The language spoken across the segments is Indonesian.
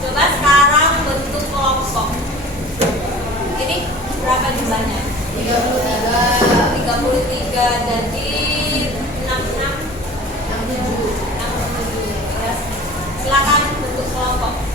Coba sekarang bentuk kelompok. Ini berapa jumlahnya? 33. Jadi 66. Ya. Silakan bentuk kelompok.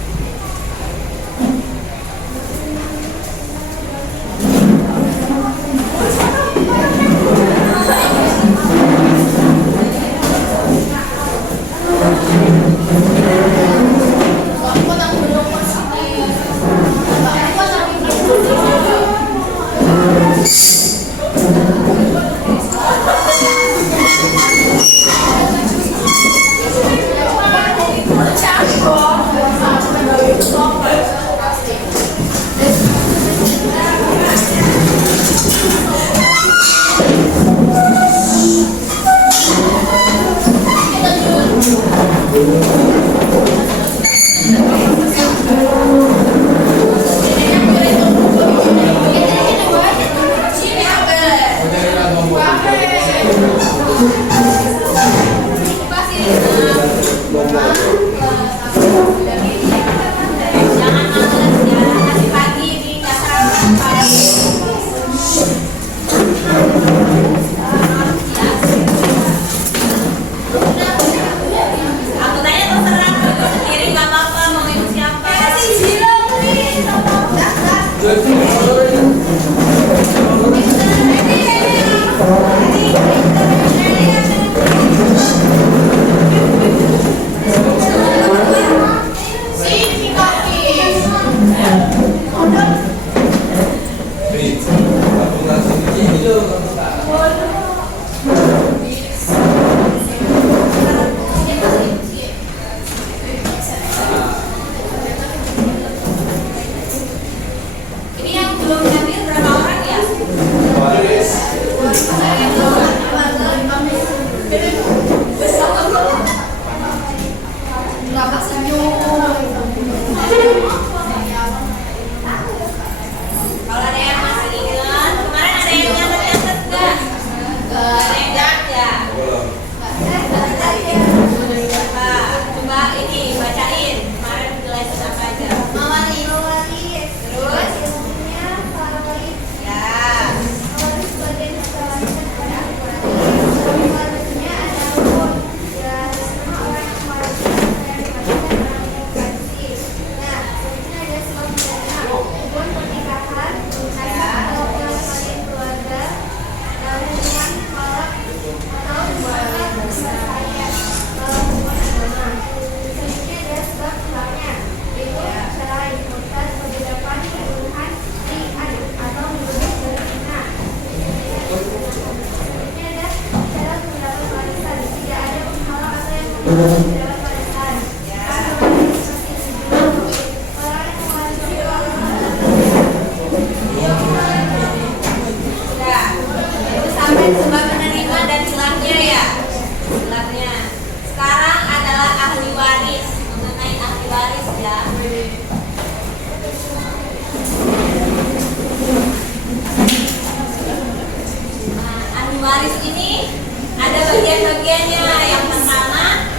Waris ini ada bagian-bagiannya. Yang pertama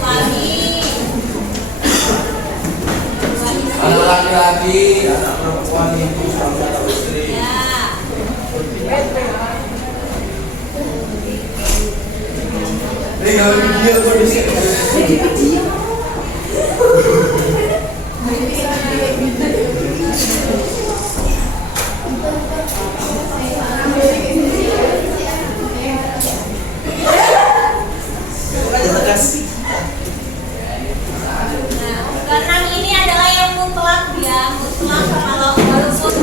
suami, anak laki-laki, anak perempuan itu suami atau istri. ya. Ini kalau video gue di sini. Keenam ini adalah yang mutlak ya, mutlak. Kalau walaupun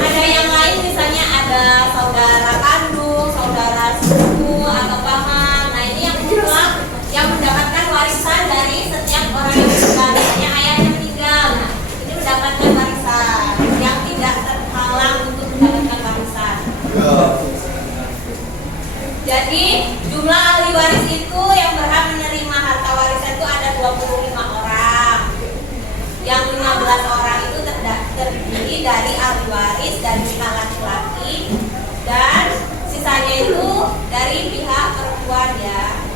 ada yang lain, misalnya ada saudara kandung, saudara sepupu atau paman. Nah ini yang mutlak, yang mendapatkan warisan dari setiap orang yang meninggal. Misalnya ayahnya meninggal, nah ini mendapatkan warisan yang tidak terhalang untuk mendapatkan warisan. Jadi jumlah ahli waris itu yang berhak menerima harta warisan itu ada 25 orang. Yang dari ahli waris dari pihak laki-laki dan sisanya itu dari pihak perempuan ya.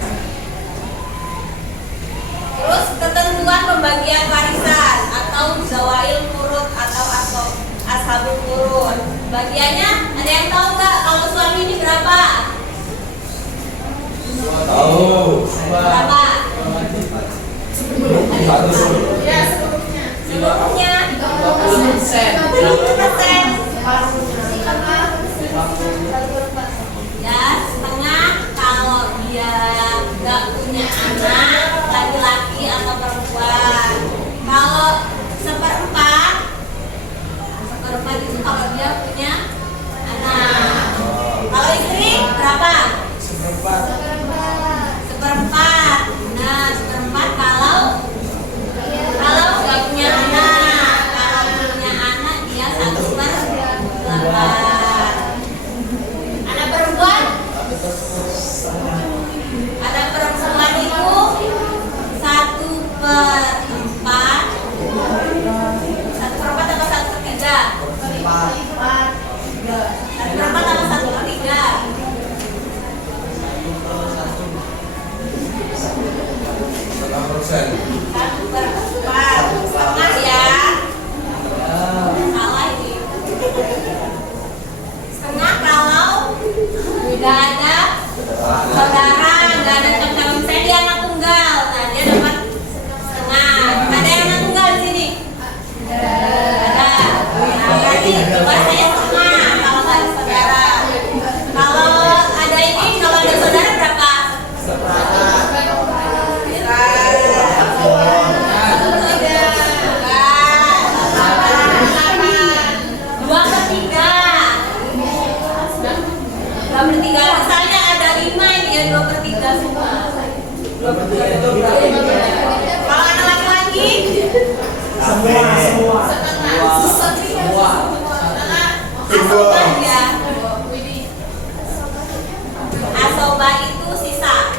Terus ketentuan pembagian warisan atau zawail furud atau ashabul furud. Bagiannya ada yang tahu nggak kalau suami ini berapa? Tahu. Berapa? Ya, Seluruhnya 50%. 50%. Ya, setengah kalau dia nggak punya anak laki-laki atau perempuan. Kalau seperempat itu kalau dia punya anak. Kalau istri berapa? Seperempat. Seperempat. Nah, seperempat kalau nggak punya anak. Kalau punya anak dia 1/8. Anak perempuan? Anak perempuan itu 1/4. 1/4 atau 1/3? 1/4 atau 1/3? 1%. 1/4. Setengah ya. Salah ini. Setengah kalau nggak ada saudara, nggak ada teman-teman. Saya dia anak tunggal, nah dia dapat setengah. Ada yang anak tunggal di sini? Ada. Nah, berarti coba saya setengah kalau nggak ada saudara. Kalau ada ini, kalau ada saudara berapa? Misalnya ada 5 ini ya 2/3 semua. 2/3. Kalau anak laki-laki Semua. asobah ya. Asobah itu sisa.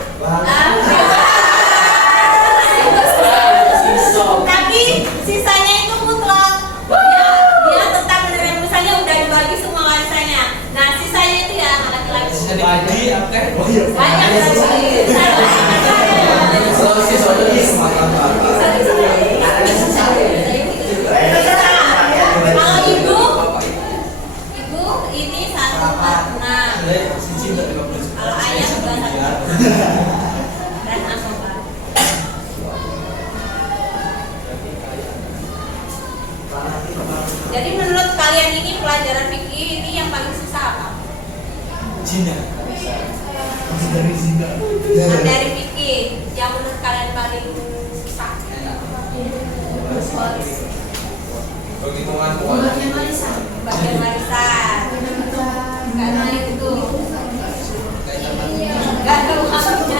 Tapi sisanya itu mutlak. Dia tetap menerima, misalnya udah dibagi semua warisannya. Nah, sisanya itu ya anak laki-laki. Dibagi apa? Oh iya. Banyak Kalau sisanya semata-mata. Kalau ibu ini 1/4. Kalau ayah juga 1/4. Dan asobah. Jadi menurut kalian ini pelajaran fikih ini yang paling susah apa? Zina. Dari zina. Dari fikih yang menurut kalian paling susah. Penghitungan Bagian warisan. Karena itu nggak tahu maksudnya.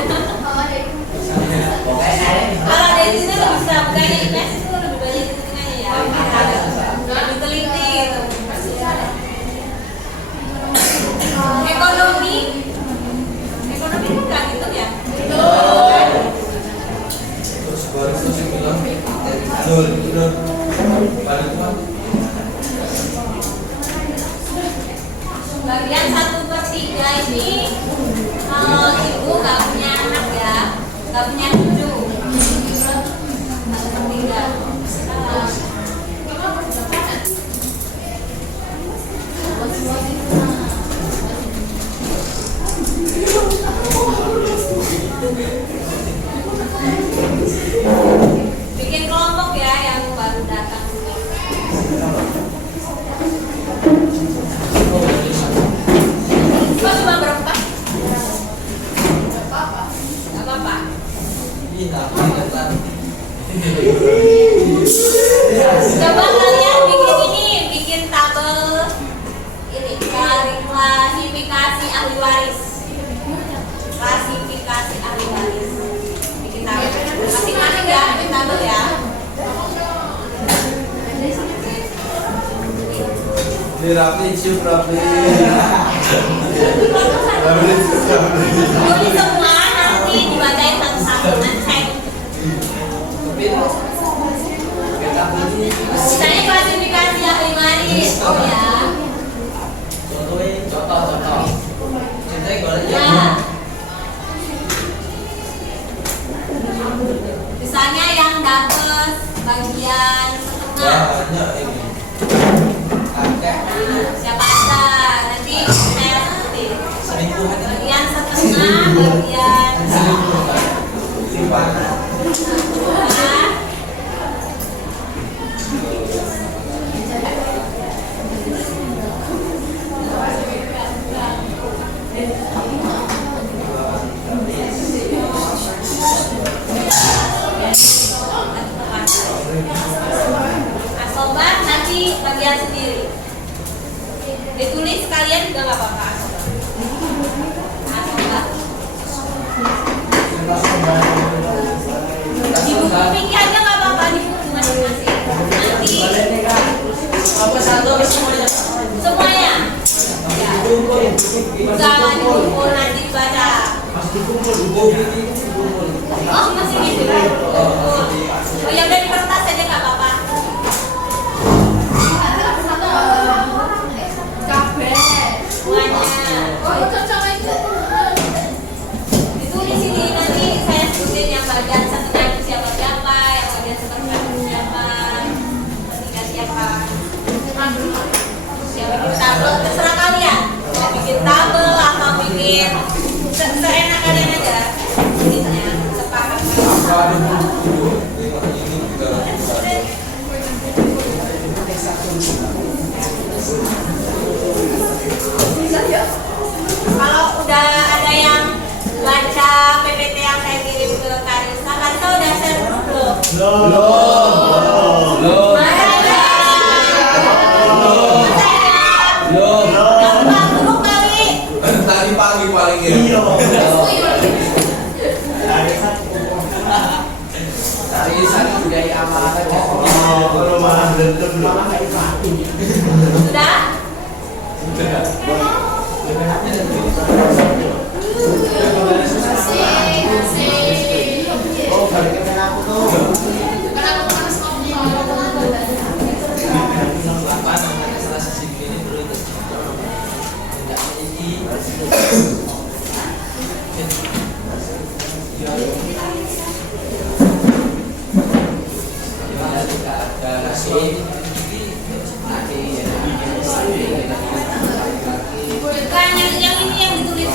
Kalau ada itu lebih bisa, bukannya IPS itu lebih banyak hitungannya ya. Lebih teliti gitu. Ekonomi kan nggak gitu ya. Terus baru saya bilang betul. Bagian 1/3 ini kalau ibu nggak punya anak ya, nggak punya cucu. 1/3. Bikin kelompok ya yang baru datang. Kok cuma berempat? Gak apa-apa. Coba kalian bikin tabel ini klasifikasi ahli waris. Klasifikasi ahli waris. Bikin tabel. Masing-masing ya, bikin tabel ya. Dirapi, cium rapi. Jadi semua nanti dibacain satu-satu, nanti saya misalnya klasifikasi ahli waris bagian setengah. Banyak ini. Ada. Nah, siapa ada? Nanti saya sebutin. Selingkuhan ini. Bagian setengah, bagian Selingkuhan. Simpanan. setengah. Asobat nanti bagian sendiri. Ditulis sekalian juga nggak apa-apa. Asobat. Di buku pinggir aja nggak apa-apa, di buku masing-masing. Nanti Apa satu semuanya? semuanya. Ya. Jangan dikumpul nanti dibaca. Oh masih gitu. Oh ya udah di kertas aja nggak apa-apa. Semuanya. Ditulis ini nanti saya sebutin yang bagian setengah itu siapa-siapa, yang bagian setengah itu siapa, ketiga siapa. Siapa bikin tabel terserah kalian. Mau bikin tabel atau bikin seenak kalian aja. Tulisnya sepakat. Kalau udah ada yang baca PPT yang saya kirim ke Karisa, Karisa udah share grup belum? Belum. Masa ada? Belum. Gampang grup kali. Tadi pagi paling ya. Tadi sana budaya amanah. Kalau malah berantem malah Sudah? oh balikin aku tuh. Bukan yang ini yang ditulis.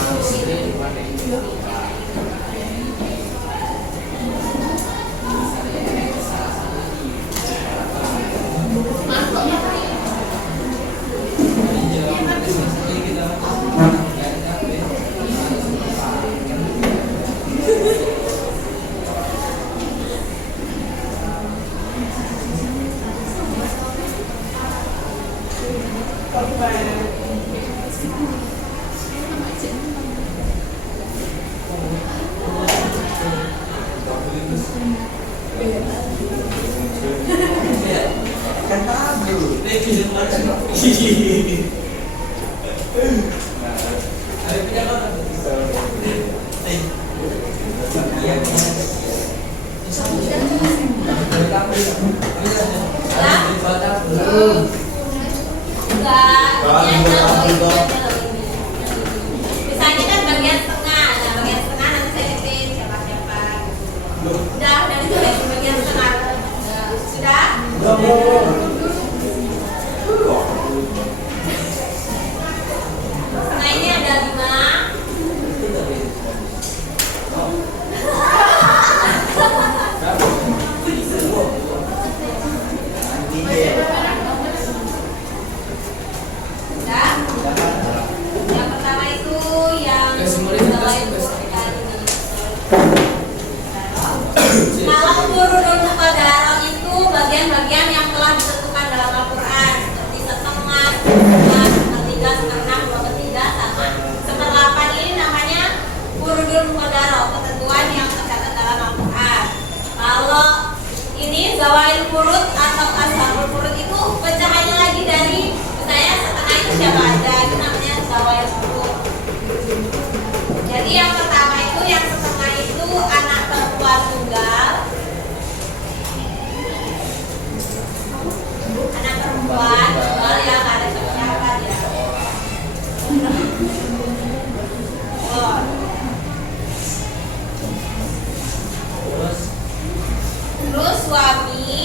Kan tahu. Misalnya kan bagian setengah, nah bagian setengah nanti saya liatin siapa-siapa. Udah ditulis bagian setengah. Sudah? Nah ini ada 5. Sudah? Yang pertama itu yang mulai kali ini. Kalau urut muqaddarah itu bagian-bagian yang telah ditentukan dalam Al-Quran seperti setengah, sepertiga, seperenam, dua ketiga, sama seperlapan. Ini namanya urudul muqaddarah, ketentuan yang tercatat dalam Al-Quran. Kalau ini zawail furud atau ashabul furud itu pecahannya lagi dari misalnya setengah itu siapa aja, itu namanya zawail furud. Jadi yang pertama itu yang setengah itu anak perempuan tunggal. Anak perempuan tunggal yang ada siapa dia. Oh. Terus suami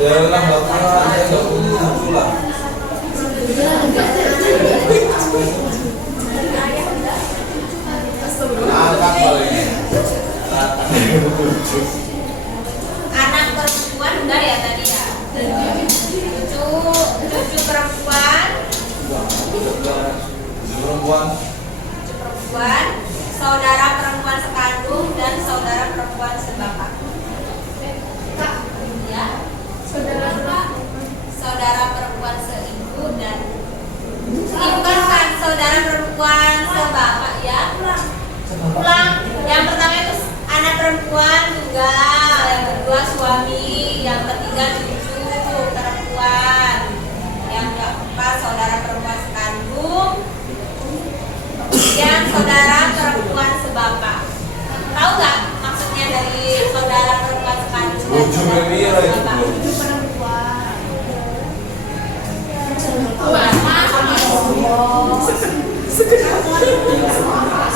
Ya lah, nggak punya aja, nggak punya cucu lah. Anak paling. Anak perempuan udah ya tadi ya. Cucu perempuan, Perempuan. saudara perempuan sekandung dan saudara perempuan sebapak. Ya, saudara perempuan seibu dan ibu kan saudara perempuan sebapak ya. Ulang. Yang pertama itu anak perempuan tunggal, yang kedua suami, yang ketiga cucu perempuan, yang keempat saudara perempuan sekandung, kemudian saudara perempuan sebapak. Tahu nggak maksudnya dari saudara perempuan sekandung dan saudara perempuan sebapak?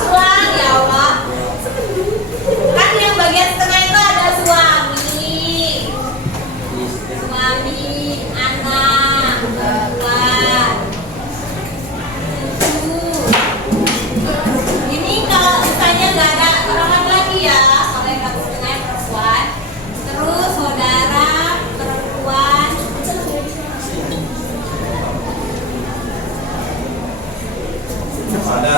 Ulang ya Allah. Kan yang bagian setengah itu ada suami, anak, perempuan, cucu. Ini kalau misalnya nggak ada orang lagi ya, kalau yang satu setengah perempuan, terus saudara perempuan. Ada.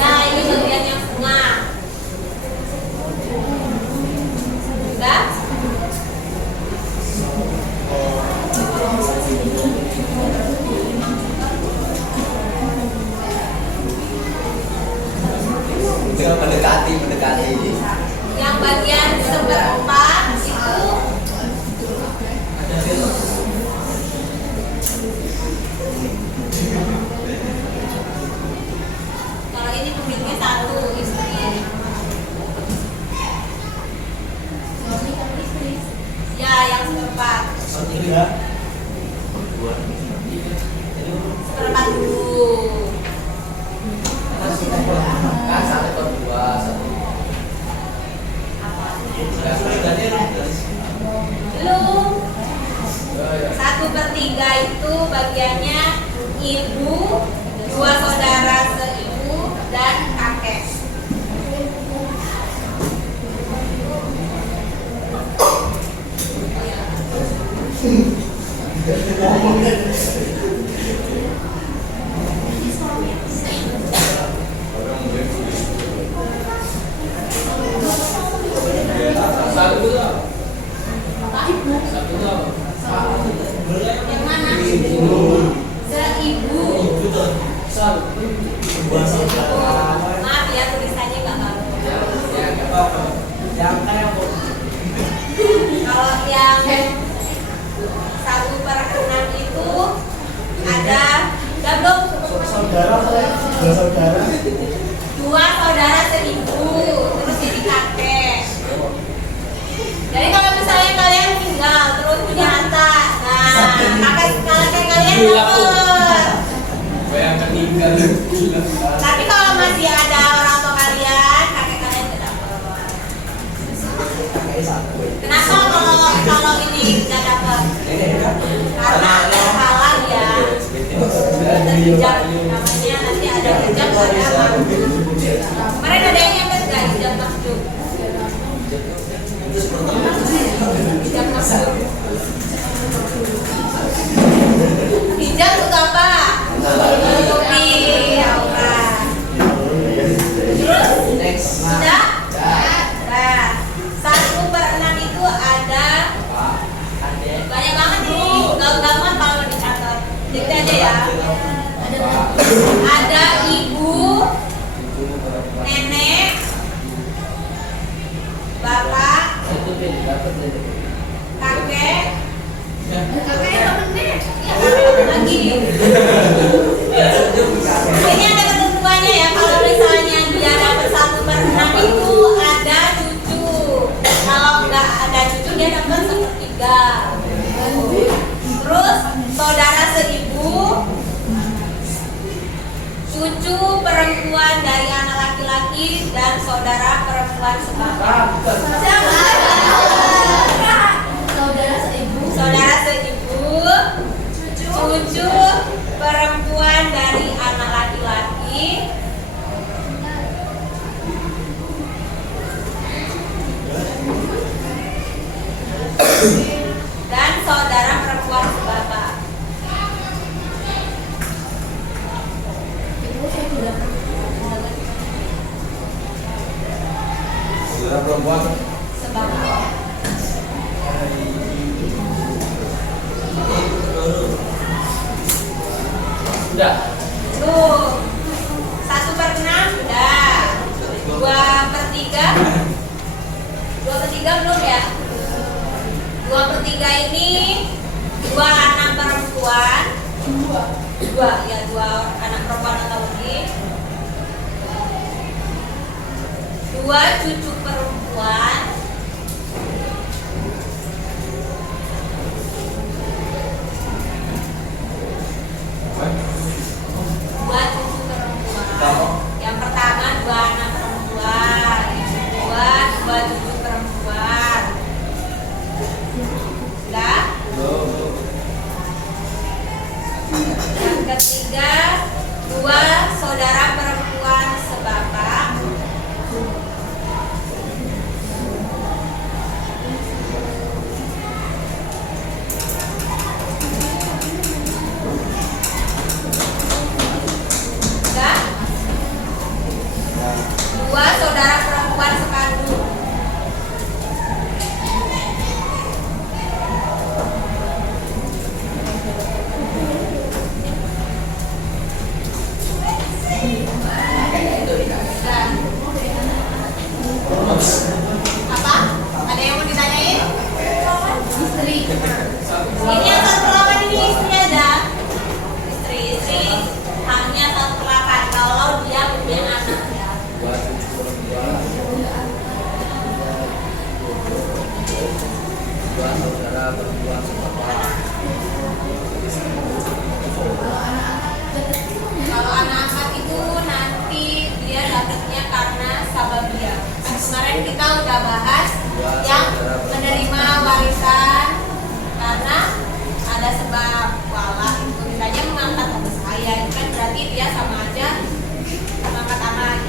Ya, ini bagian yang setengah. Udah? Tinggal mendekati. Yang bagian seperempat itu kalau ini pemiliknya satu istri. Ya, yang seperempat. Seperempat dulu. Kan satu per dua, satu. Belum. 1/3 itu bagiannya ibu, 2 saudara seibu dan kakek. Yang mana? Seibu. Maaf ya tulisannya nggak bagus. Kalau yang 1/6 itu ada belum? Dua saudara seibu, terus jadi kakek. Jadi kalau misalnya kalian tinggal terus punya harta, nah kakek kalian dapat. Tapi kalau masih ada orang tua kalian, kakek kalian tidak dapat. Kenapa kalau ini tidak dapat? Karena ada halang ya. Terhijab namanya nanti ada hijab ada masjid. Kemarin ada yang nyampe nggak hijab masjid? Hijab masjid. Hijab untuk apa? Menutupi aurat. Terus sudah? Nah, 1/6 itu ada banyak banget nih, gampang kalau dicatat. Dikit aja ya. Ada ibu, nenek, bapak, kakek, temennya, ya kakek lagi. Ini ada ketentuannya ya, kalau misalnya dia dapat 1/6 itu ada cucu. Kalau nggak ada cucu dia dapat 1/3. Terus saudara seibu, cucu perempuan dari anak laki-laki dan saudara perempuan sebapak. Saudara seibu, cucu perempuan dari anak laki-laki, dan saudara perempuan sebapak. Saudara perempuan. Sebapak. Sudah. Tuh, 1/6 udah. 2/3 belum ya? 2/3 ini 2 anak perempuan. Dua anak perempuan atau lebih. 2 cucu perempuan. 2 cucu perempuan. Yang pertama 2 anak perempuan. Yang kedua 2 cucu perempuan. Sudah? Yang ketiga 2 saudara perempuan sebapak. Sudah? 2 saudara perempuan sekandung. Apa? Ada yang mau ditanyain? Istri. Ini yang 1/8 ini istri ada. Istri haknya 1/8 kalau dia punya anak ya. 2 cucu perempuan. 2 saudara perempuan sebapak. Kalau anak angkat itu nanti dia dapatnya karena sababia. Kan kemarin kita udah bahas yang menerima warisan karena ada sebab wala itu misalnya mengangkat anak saya itu kan berarti dia sama aja mengangkat anak.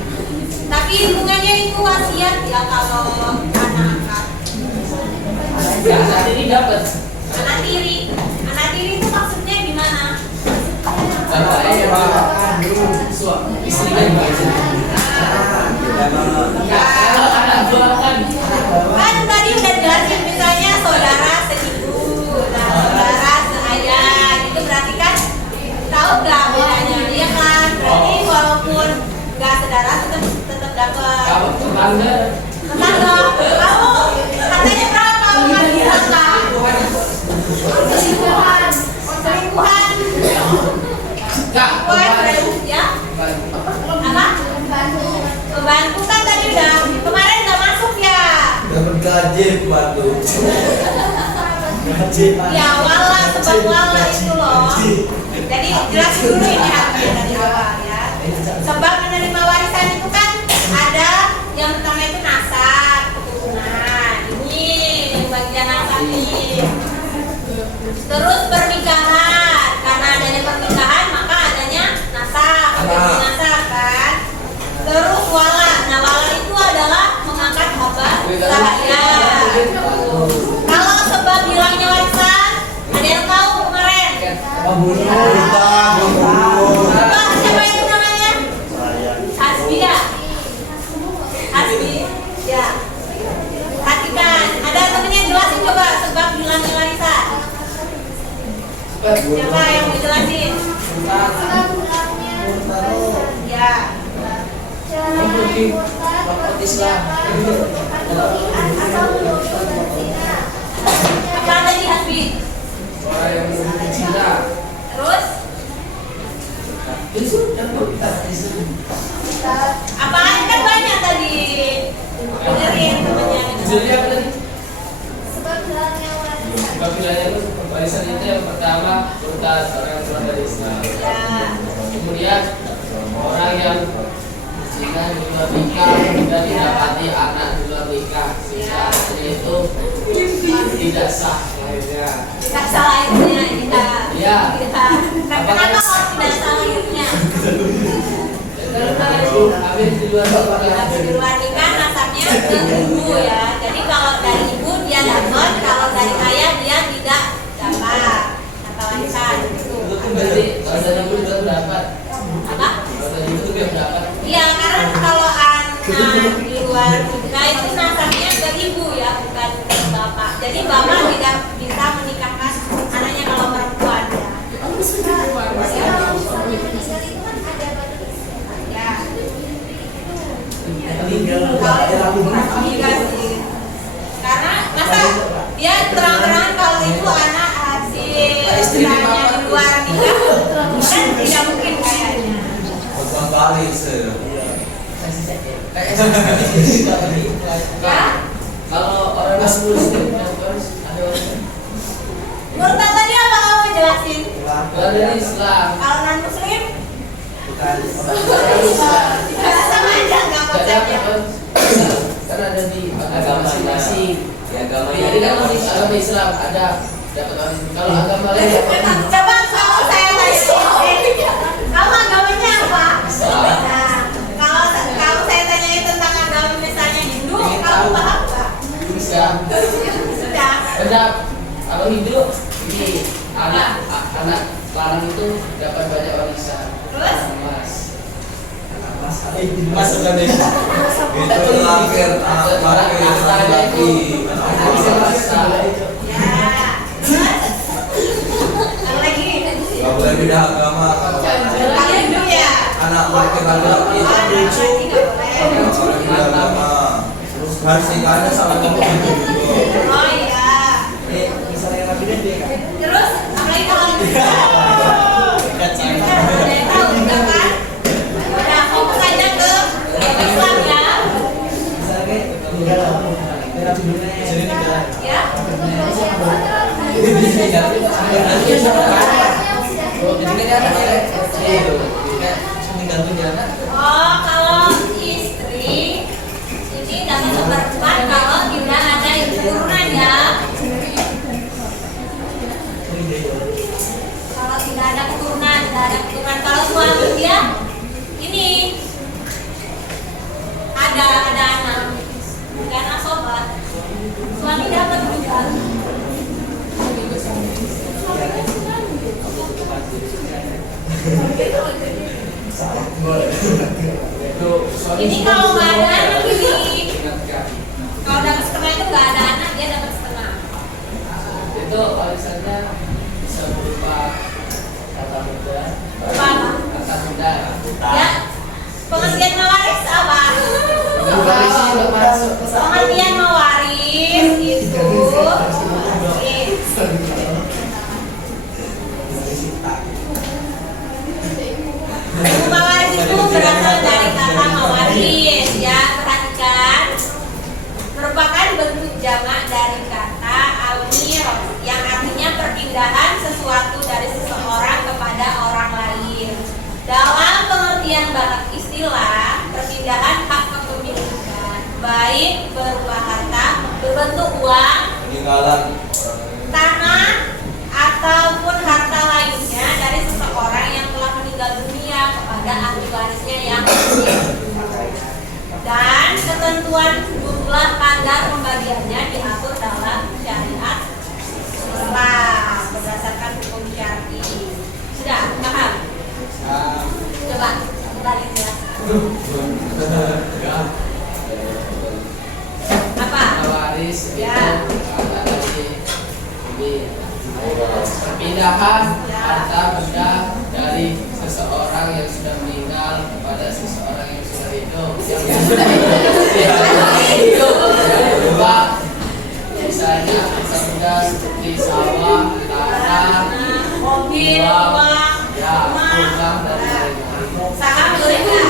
Tapi hubungannya itu wasiat ya kalau anak angkat. Saat ini dapat. Anak tiri itu maksudnya gimana? Istri kan kalau anak dua kan Kan tadi udah jelasin misalnya saudara seibu, nah saudara seayah, itu berarti kan tahu nggak bedanya? Iya kan? Berarti walaupun nggak saudara tetap dapat. kalau tetangga Tetangga, kamu katanya berapa? Bukan tetangga. Selingkuhan. enggak Selingkuhan ya? Apa? Pembantu kan tadi udah kemarin nggak masuk ya? Dapat gaji pembantu. Gaji. Ya wala sebab wala itu loh. Jadi jelasin dulu ini haknya dari awal ya. Sebab menerima warisan itu kan ada yang pertama itu nasab keturunan. Ini yang bagian nasab ini. Terus pernikahan, karena adanya pernikahan maka adanya nasab, nasab kan. Terus wala, nah wala itu adalah mengangkat haba sahaya. Kalau sebab hilangnya warisan, ada yang tahu kemarin? Coba siapa itu namanya? Hasbi ya? Hasbi, ya. Perhatikan, ada temennya jelasin coba sebab hilangnya warisan. Siapa yang mau jelasin? Ya. Islam Apa tadi Hasbi? orang yang Cina Terus? Apaan kan banyak tadi? Dengerin temennya. jadi apa tadi? Sebab hilangnya itu warisan itu yang pertama murtad, orang yang keluar dari Islam. Ya. Kemudian orang yang Cina juga nikah dan didapati anak di luar nikah, sehingga artinya itu tidak sah lahirnya. Tidak salah lahirnya, Iya. Kenapa kalau tidak salah lahirnya? Karena habis di luar nikah. Habis di luar nikah nasabnya ke ibu ya. Jadi kalau dari ibu dia dapat, kalau dari ayah dia tidak dapat. Kata warisan gitu. Berarti kalau dari ibu juga dapat. Apa? Kalau dari ibu juga dapat. Iya, karena kalau anak di luar nikah itu nasabnya ke ibu ya, bukan ke bapak. Jadi bapak tidak bisa menikahkan anaknya kalau perempuan ya. Iya sih. Karena masa dia terang-terangan kalau itu anak hasil usahanya di luar nikah, kan tidak mungkin kayaknya. Pertama kali sih. Ya, Kalau orang muslim harus ada menurut tadi apa kamu jelasin? orang dari Islam. Kalau non muslim, Islam. sama aja nggak konsepnya. Kan ada di agama masing-masing. Jadi kan masih agama Islam ada dapat orang. Kalau agama lain Coba kalau saya tanya, kamu agamanya apa? Islam. Nah, kalau saya tanya tentang agama misalnya Hindu, kamu paham nggak? Bisa. Sudah. Ada kalau Hindu ini anak lanang itu dapat banyak warisan. Terus? Emas. Masuk kan itu lahir anak laki-laki. Ya. Terus? Apa lagi? Gak boleh beda agama. Kalian Hindu ya? Anak laki-laki Oh, itu lucu. berarti nggak boleh. Gak boleh beda agama. Harus nikahnya sama kamu juga. Oh iya. Terus apalagi kalau ada yang tahu enggak kan? Udah fokus aja ke Islam ya. Ya. Oh, kalau istri ini dapat seperempat kalau tidak ada keturunan ya. Kalau tidak ada keturunan, kalau suami dia ini ada anak, bukan asobat. Suami dapat juga. Ini kalau nggak ada anak ini, kalau dapat setengah itu nggak ada anak dia dapat setengah. Itu warisannya bisa berupa kata benda, Apa? kata benda. Ya, pengertian mewaris apa? Pengertian mewaris itu mewaris itu berasal dari kata mewaris ya, perhatikan, merupakan bentuk jamak dari kata al-mir yang artinya perpindahan sesuatu dari seseorang kepada orang lain. Dalam pengertian barat istilah, perpindahan hak kepemilikan baik berupa harta berbentuk uang, Peninggalan. tanah ataupun harta lainnya dari seseorang yang telah meninggal dunia kepada ahli warisnya yang hidup. Dan ketentuan jumlah kadar pembagiannya diatur dalam syariat Islam berdasarkan hukum syar'i. Sudah paham? Coba balik ya. Apa? Waris Ya. itu ada tadi ini perpindahan harta benda dari seseorang yang sudah meninggal kepada seseorang yang sudah hidup, yang sudah hidup berupa misalnya harta benda seperti sawah, tanah, Mobil, uang, ya, rumah, uang dan lain-lain. saham boleh nggak?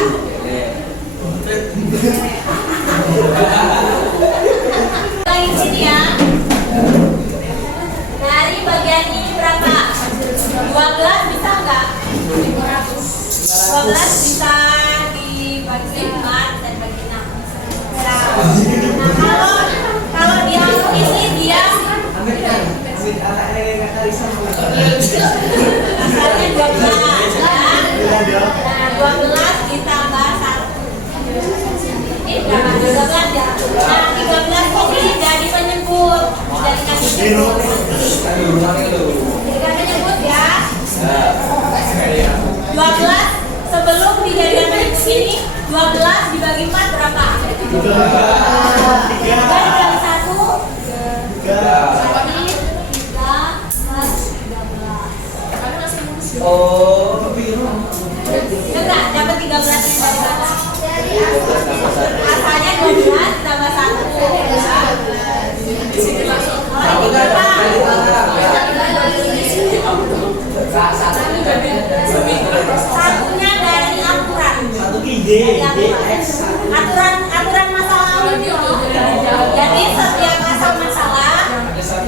Lagi sini ya. Dari bagian ini berapa? 12 bisa nggak? 12 bisa dibagi 5, bisa dibagi 6. Nah, 12 ditambah 1. Ini berapa? 13 ya? Nah, 13 ini jadi penyebut. Dijadikan penyebut. Jadikan penyebut ya. 12 sebelum dijadikan penyebut ini 12 dibagi 4 berapa? 3 dibagi 1 berarti 3 plus 13. Oh, biru. Enggak, dapat 13 ini dari mana? Asalnya 12 tambah 1 satunya dari aturan. Aturan masalah itu. Jadi setiap asal masalah, asal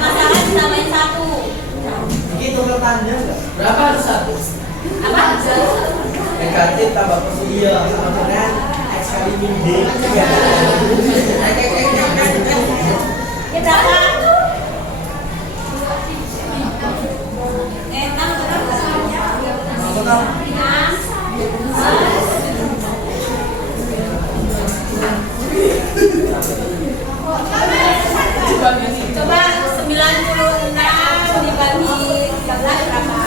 masalah ditambahin 1. Itu pertanda enggak? Berapa harus 1? Apa? Negatif tambah positif. Iya, sama dengan X kali min D. Ya berapa? 6 berapa? 6. Coba 96 dibagi 13 berapa?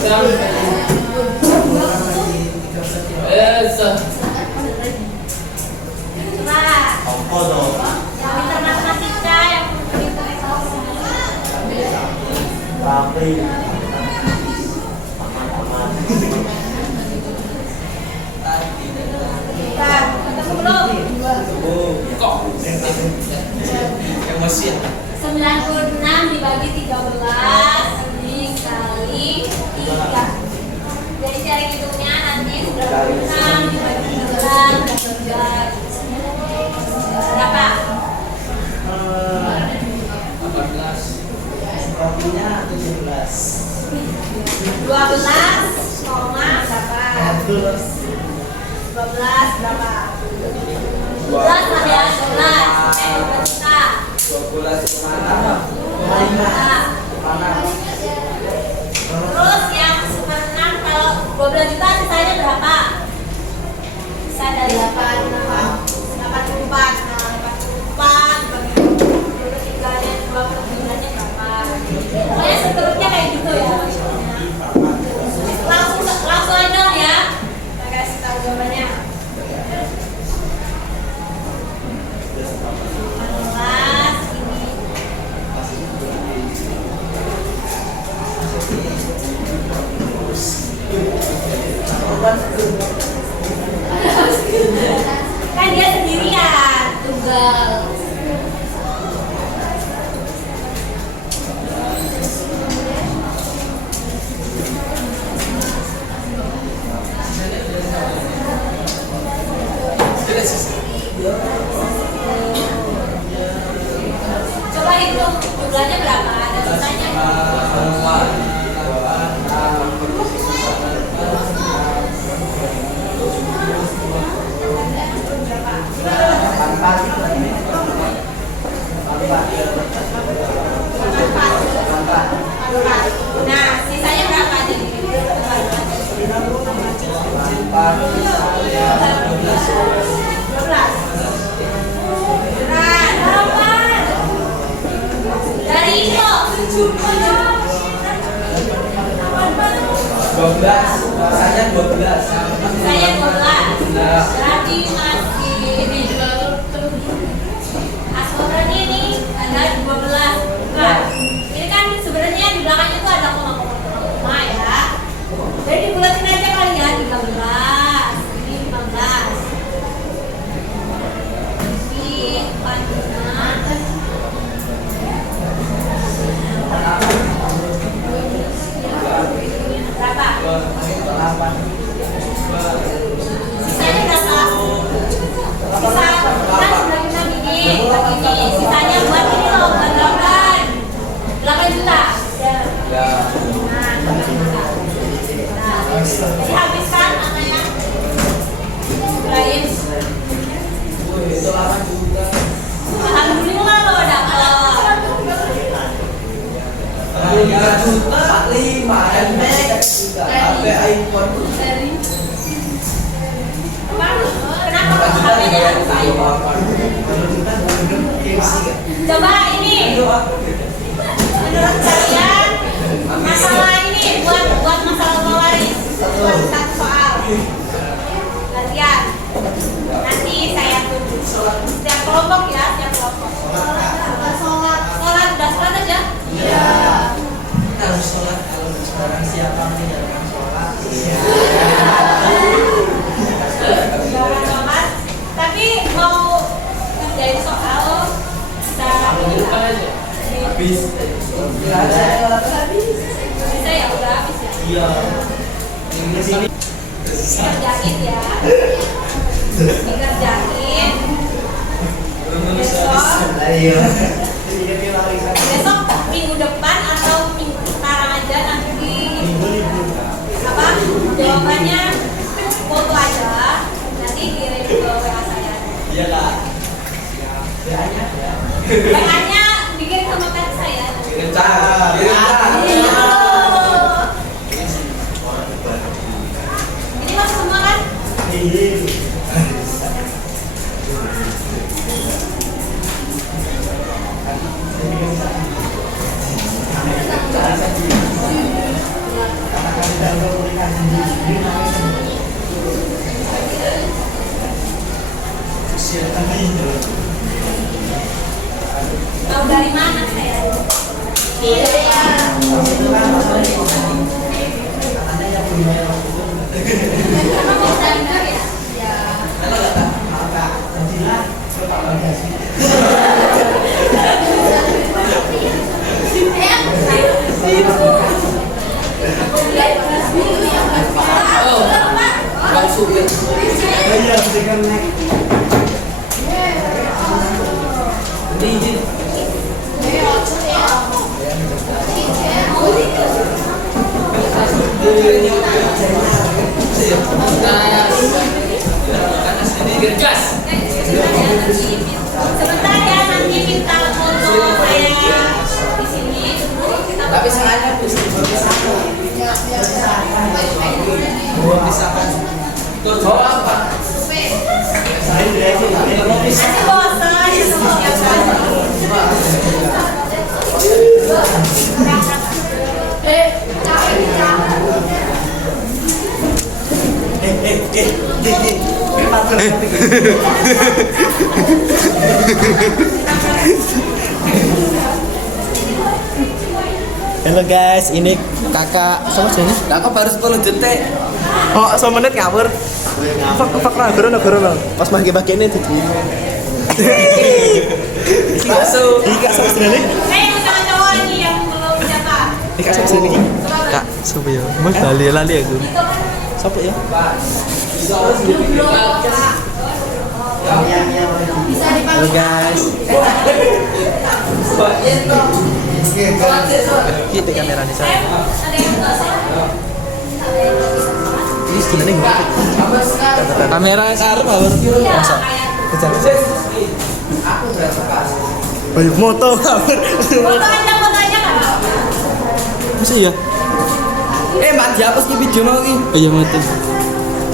Coba Apa dong? yang pintar matematika, yang pintar ekonomi. Tapi Bentar, ketemu belum? Kok? Emosi ya? 96 dibagi 13 dikali 3. Jadi cara hitungnya nanti 96 dibagi 13 berapa? 18. sepertinya 17. 12 koma berapa? 12 berapa? 12 tambah 12 juta. 12 mana? 12 juta. Mana? Terus yang seperenam kalau 12 juta sisanya berapa? Sisa dari 84. Nah, 84 bagi 23-nya 2/3-nya berapa? Pokoknya seterusnya kayak gitu ya. Langsung aja ya. Kita kasih tahu jawabannya. 16 ini. Kan dia sendirian, tunggal. Coba hitung jumlahnya berapa? Ada sisanya? Nah, sisanya berapa jadi? 12. Dari itu 12. Saya 12. saya 12. Berarti masih ini Askoran ini ada 12. Nah, ini kan sebenarnya di belakangnya tuh ada koma ya. Jadi dibulatin aja kali ya 13. Ini 15. Ini 45. Berapa? 8. Sisanya berapa? Sisa kan sebelah kita begini. Sisanya buat ini loh, buat 8 juta. Ya. Nah, 8 juta. Nah, jadi habiskan namanya. Lain. Itu 8 juta. Alhamdulillah loh dapat. 3.45 Max HP iPhone. Kenapa HP-nya iPhone? Coba ini. Menurut kalian masalah ini buat masalah pewaris. Buat satu soal. Latihan. Nanti saya tunjuk. Setiap kelompok ya, setiap kelompok. Sholat, udah sholat aja? Iya. Harus sholat kalau sekarang siapa meninggalkan sholat? Iya. Jangan sholat. Tapi mau kerjain soal bisa Habis. bisa ya udah habis ya. Iya. Ini sini. Dikerjain ya. Dikerjain. Besok minggu depan atau minggu sekarang aja nanti apa jawabannya foto aja nanti kirim ke WA saya. Iya kak. WA-nya dikirim sama kan saya. Kencang. Iya. Ini masuk semua kan? Tahu dari mana saya? Emang mau dari mana ya? Oh, Bang Supir. Izin. Gergas. Sebentar ya nanti minta foto saya di sini dulu kita. Tapi sengaja bawa apa? Masih bosan ya semua Halo guys, ini kakak sama sini. Kakak baru 10 detik. Oh, 1 menit ngawur. Fak lah, gorono. Pas bagi-bagi ini jadi. Masuk. Kak sama sini. yang sama cowok ini yang belum siapa? Kak sama sini. Kak, sopo ya? Mas lali aku. Sopo ya? Halo guys. Kita kamera di sana. Ada yang nggak salah? Ini sebenarnya enggak. Kamera karep awur. Masa? Kejar. Banyak moto awur. Foto aja kan? Masa iya? Mak dihapus ki video mau ki. Oh iya mati.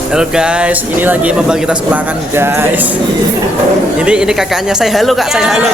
Halo guys, ini lagi membagi tas ulangan guys. Ini kakaknya, saya halo kak, saya halo.